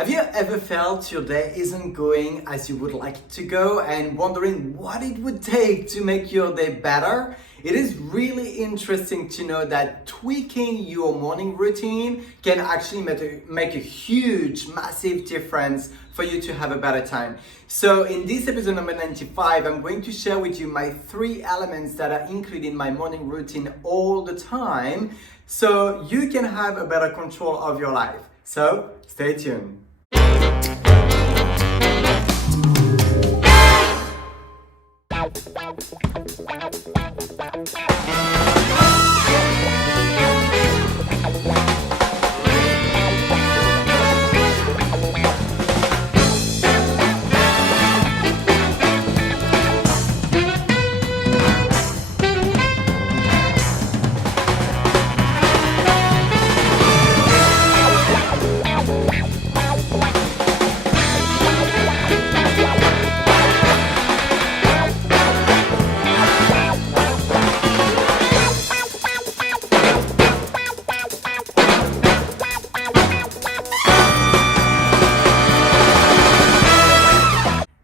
Have you ever felt your day isn't going as you would like it to go and wondering what it would take to make your day better? It is really interesting to know that tweaking your morning routine can actually make a huge, massive difference for you to have a better time. So in this episode number 95, I'm going to share with you my 3 elements that are included in my morning routine all the time so you can have a better control of your life. So stay tuned.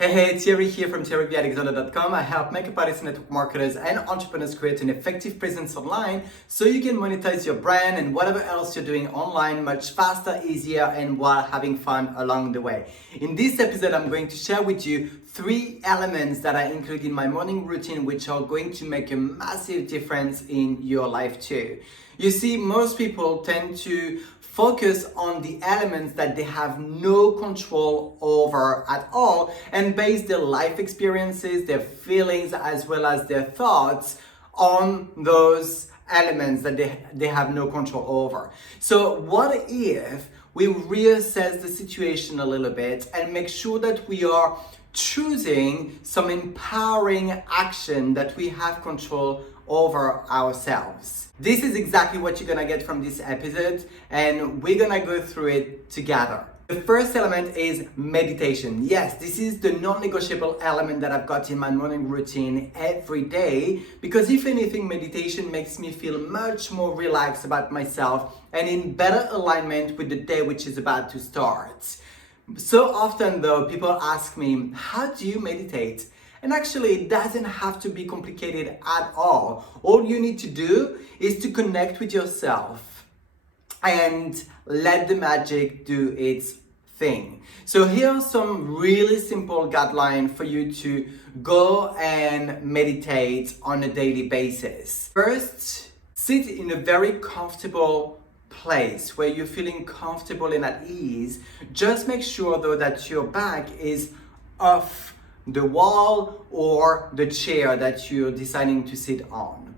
Hey, Thierry here from thierryalexander.com. I help makeup artists, network marketers, and entrepreneurs create an effective presence online so you can monetize your brand and whatever else you're doing online much faster, easier, and while having fun along the way. In this episode, I'm going to share with you 3 elements that I include in my morning routine which are going to make a massive difference in your life too. You see, most people tend to focus on the elements that they have no control over at all and base their life experiences, their feelings, as well as their thoughts on those elements that they have no control over. So what if we reassess the situation a little bit and make sure that we are choosing some empowering action that we have control over ourselves? This is exactly what you're gonna get from this episode, and we're gonna go through it together. The first element is meditation. Yes, this is the non-negotiable element that I've got in my morning routine every day, because if anything, meditation makes me feel much more relaxed about myself and in better alignment with the day which is about to start. So often though, people ask me, how do you meditate? And actually, it doesn't have to be complicated at all. All you need to do is to connect with yourself and let the magic do its thing. So here are some really simple guidelines for you to go and meditate on a daily basis. First, sit in a very comfortable place where you're feeling comfortable and at ease. Just make sure though that your back is off the wall or the chair that you're deciding to sit on.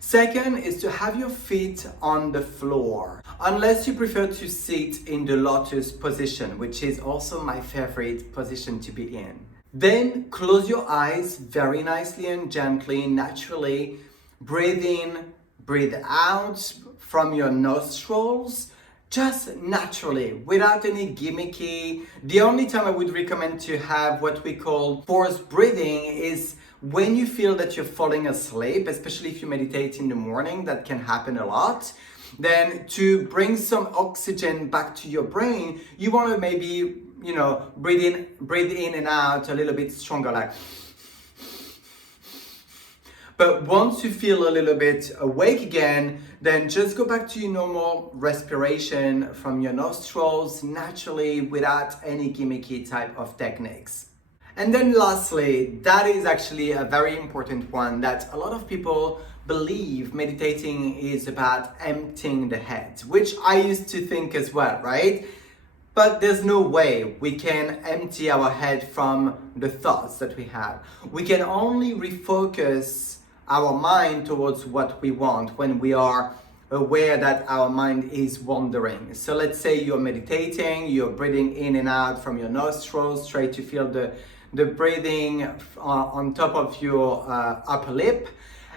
Second is to have your feet on the floor, unless you prefer to sit in the lotus position, which is also my favorite position to be in. Then close your eyes very nicely and gently, naturally. Breathe in, breathe out from your nostrils, just naturally, without any gimmicky. The only time I would recommend to have what we call forced breathing is when you feel that you're falling asleep, especially if you meditate in the morning, that can happen a lot. Then to bring some oxygen back to your brain, you want to maybe, breathe in and out a little bit stronger, like. But once you feel a little bit awake again, then just go back to your normal respiration from your nostrils naturally without any gimmicky type of techniques. And then lastly, that is actually a very important one, that a lot of people believe meditating is about emptying the head, which I used to think as well, right? But there's no way we can empty our head from the thoughts that we have. We can only refocus our mind towards what we want when we are aware that our mind is wandering. So let's say you're meditating, you're breathing in and out from your nostrils, try to feel the breathing on top of your upper lip.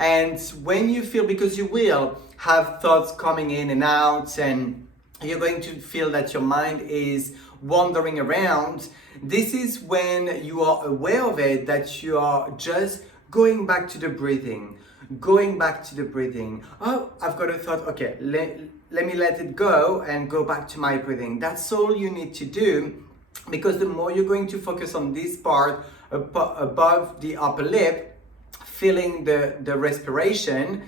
And when you feel, because you will have thoughts coming in and out, and you're going to feel that your mind is wandering around, this is when you are aware of it, that you are just going back to the breathing, going back to the breathing. Oh, I've got a thought, okay, let me let it go and go back to my breathing. That's all you need to do, because the more you're going to focus on this part above the upper lip, feeling the respiration,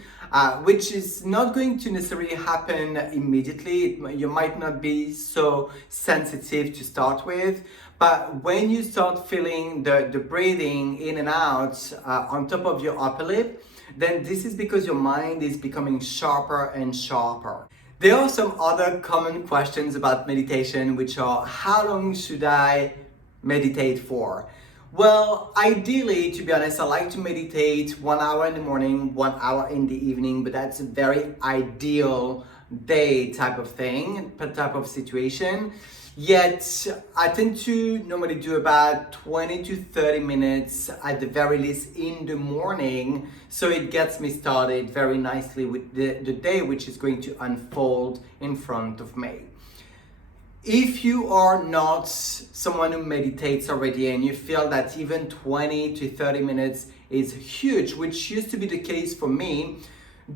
which is not going to necessarily happen immediately. You might not be so sensitive to start with, but when you start feeling the breathing in and out on top of your upper lip, then this is because your mind is becoming sharper and sharper. There are some other common questions about meditation, which are, how long should I meditate for? Well, ideally, to be honest, I like to meditate 1 hour in the morning, 1 hour in the evening, but that's a very ideal day type of thing, type of situation. Yet, I tend to normally do about 20 to 30 minutes at the very least in the morning, so it gets me started very nicely with the day which is going to unfold in front of me. If you are not someone who meditates already and you feel that even 20 to 30 minutes is huge, which used to be the case for me,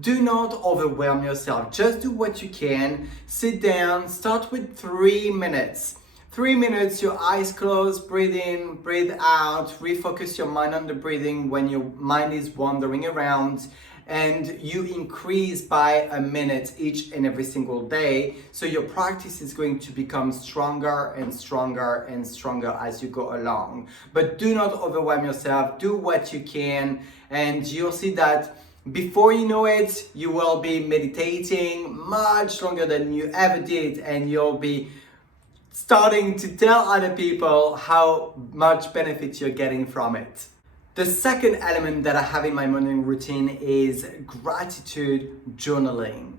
do not overwhelm yourself. Just do what you can. Sit down, start with 3 minutes. 3 minutes, your eyes closed, breathe in, breathe out, refocus your mind on the breathing when your mind is wandering around, and you increase by a minute each and every single day. So your practice is going to become stronger and stronger and stronger as you go along. But do not overwhelm yourself, do what you can, and you'll see that before you know it, you will be meditating much longer than you ever did, and you'll be starting to tell other people how much benefit you're getting from it. The second element that I have in my morning routine is gratitude journaling.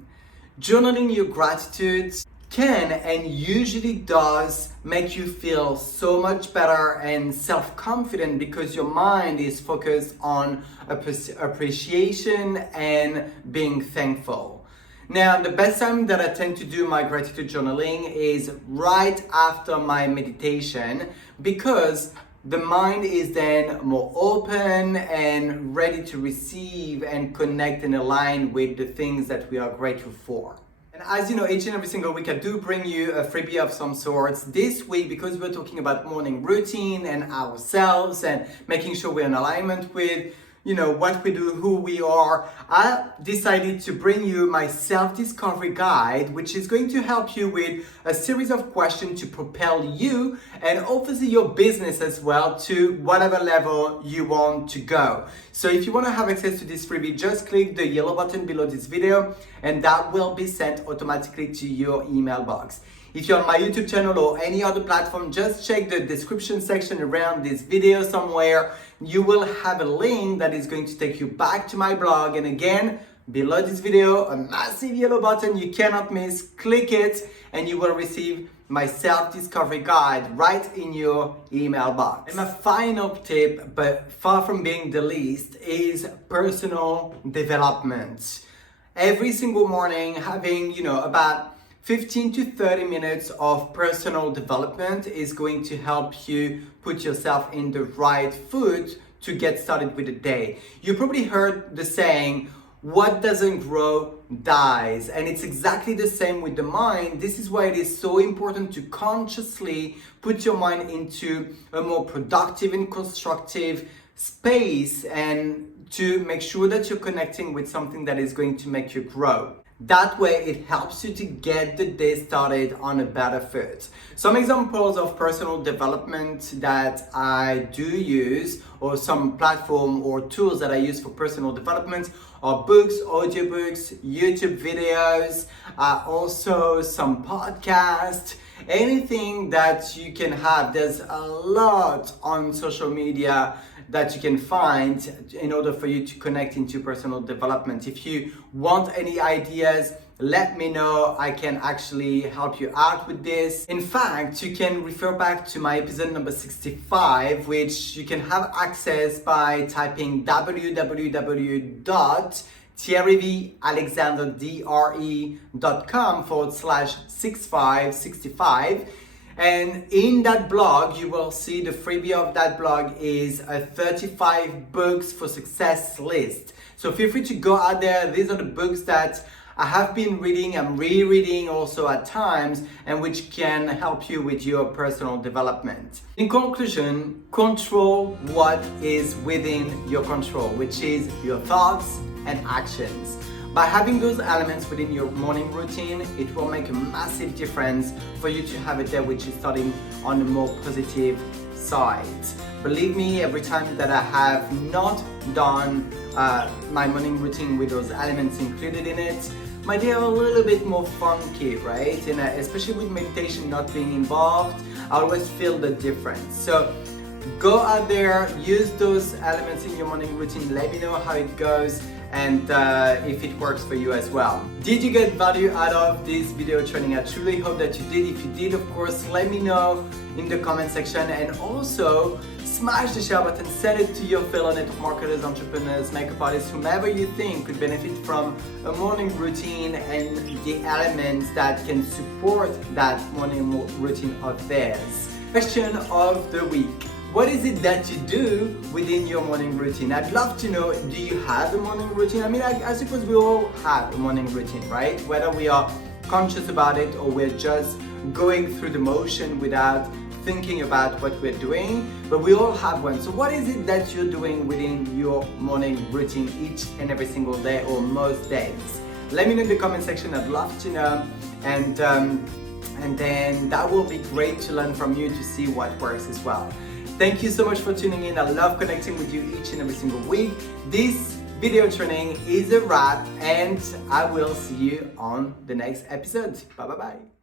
Journaling your gratitudes can and usually does make you feel so much better and self-confident, because your mind is focused on appreciation and being thankful. Now, the best time that I tend to do my gratitude journaling is right after my meditation, because the mind is then more open and ready to receive and connect and align with the things that we are grateful for. And as you know, each and every single week I do bring you a freebie of some sorts. This week, because we're talking about morning routine and ourselves and making sure we're in alignment with what we do, who we are, I decided to bring you my self-discovery guide, which is going to help you with a series of questions to propel you and obviously your business as well to whatever level you want to go. So if you want to have access to this freebie, just click the yellow button below this video and that will be sent automatically to your email box. If you're on my YouTube channel or any other platform, just check the description section around this video somewhere. You will have a link that is going to take you back to my blog. And again, below this video, a massive yellow button you cannot miss. Click it and you will receive my self-discovery guide right in your email box. And my final tip, but far from being the least, is personal development. Every single morning, having, about 15 to 30 minutes of personal development is going to help you put yourself in the right foot to get started with the day. You probably heard the saying, what doesn't grow dies. And it's exactly the same with the mind. This is why it is so important to consciously put your mind into a more productive and constructive space, and to make sure that you're connecting with something that is going to make you grow. That way it helps you to get the day started on a better foot. Some examples of personal development that I do use, or some platform or tools that I use for personal development, are books, audiobooks, YouTube videos, also some podcasts, anything that you can have. There's a lot on social media that you can find in order for you to connect into personal development. If you want any ideas, let me know. I can actually help you out with this. In fact, you can refer back to my episode number 65, which you can have access by typing www.thierryvalexanderdre.com/6565. And in that blog, you will see the freebie of that blog is a 35 books for success list. So feel free to go out there. These are the books that I have been reading, I'm rereading also at times, and which can help you with your personal development. In conclusion, control what is within your control, which is your thoughts and actions. By having those elements within your morning routine, it will make a massive difference for you to have a day which is starting on a more positive side. Believe me, every time that I have not done my morning routine with those elements included in it, my day are a little bit more funky, right? And especially with meditation not being involved, I always feel the difference. So go out there, use those elements in your morning routine, let me know how it goes and if it works for you as well. Did you get value out of this video training? I truly hope that you did. If you did, of course, let me know in the comment section, and also smash the share button, send it to your fellow network marketers, entrepreneurs, makeup artists, whomever you think could benefit from a morning routine and the elements that can support that morning routine of theirs. Question of the week. What is it that you do within your morning routine? I'd love to know, do you have a morning routine? I mean, I suppose we all have a morning routine, right? Whether we are conscious about it or we're just going through the motion without thinking about what we're doing, but we all have one. So what is it that you're doing within your morning routine each and every single day or most days? Let me know in the comment section, I'd love to know. And then that will be great to learn from you to see what works as well. Thank you so much for tuning in. I love connecting with you each and every single week. This video training is a wrap, and I will see you on the next episode. Bye bye bye.